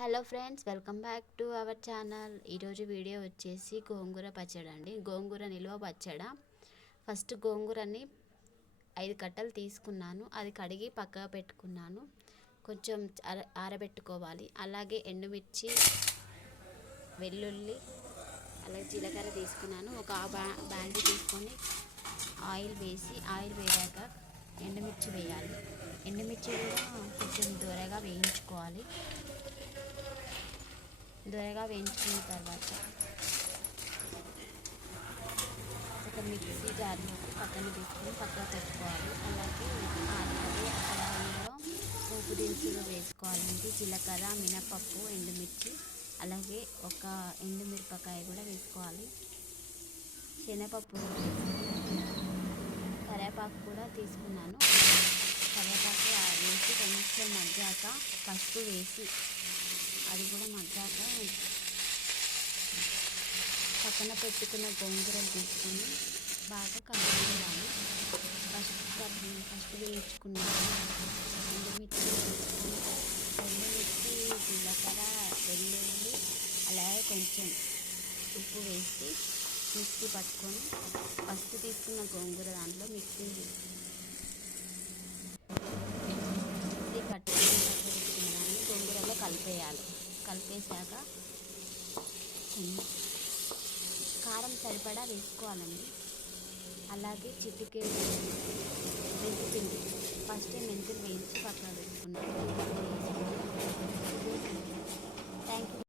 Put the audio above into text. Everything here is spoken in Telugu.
Hello friends welcome back to our channel. ఈరోజు వీడియో వచ్చేసి గోంగూర పచ్చడి అండి. గోంగూర నిల్వ పచ్చడ. ఫస్ట్ గోంగూరని ఐదు కట్టలు తీసుకున్నాను. అది కడిగి పక్కగా పెట్టుకున్నాను. కొంచెం ఆరబెట్టుకోవాలి. అలాగే ఎండుమిర్చి వెల్లుల్లి అలాగే జీలకర్ర తీసుకున్నాను. ఒక బ్యా బ్యాండి తీసుకొని ఆయిల్ వేసి ఆయిల్ వేయాక ఎండుమిర్చి వేయాలి. ఎండుమిర్చి కూడా కొంచెం దూరగా వేయించుకోవాలి. దొరగా వేయించుకున్న తర్వాత ఒక మిక్సీ జార్లోకి పక్కన తీసుకొని పక్కన పెట్టుకోవాలి. అలాగే అలాగే అందులో పోపు దినుసులు వేసుకోవాలండి. జీలకర్ర మినపప్పు ఎండుమిర్చి అలాగే ఒక ఎండుమిరపకాయ కూడా వేసుకోవాలి. శనగపప్పు కరివేపాకు కూడా తీసుకున్నాను. కరివేపాకు వేసి కొంచెం మగ్గాక పసుపు వేసి అది కూడా మగ్గాక పక్కన పెట్టుకున్న గోంగూరలు తీసుకొని బాగా కలుపుకోవాలి. ఫస్ట్ ఫస్ట్ వేయించుకున్నాను. ఎండుమిర్చి వేసుకొని ఎండుమిర్చి జీలకర్ర వెల్లుల్లి అలాగే కొంచెం ఉప్పు వేసి మిక్సీ పట్టుకొని ఫస్ట్ తీసుకున్న గోంగూర దాంట్లో మిక్సీ మిక్సీ పట్టుకొని గోంగూరలో కలిపేయాలి. కలిపేశాక కారం సరిపడా వేసుకోవాలండి. అలాగే చిటికే మెంతిపిండి. ఫస్ట్ మెంతులు వేయించి పక్కన పెట్టుకున్నాను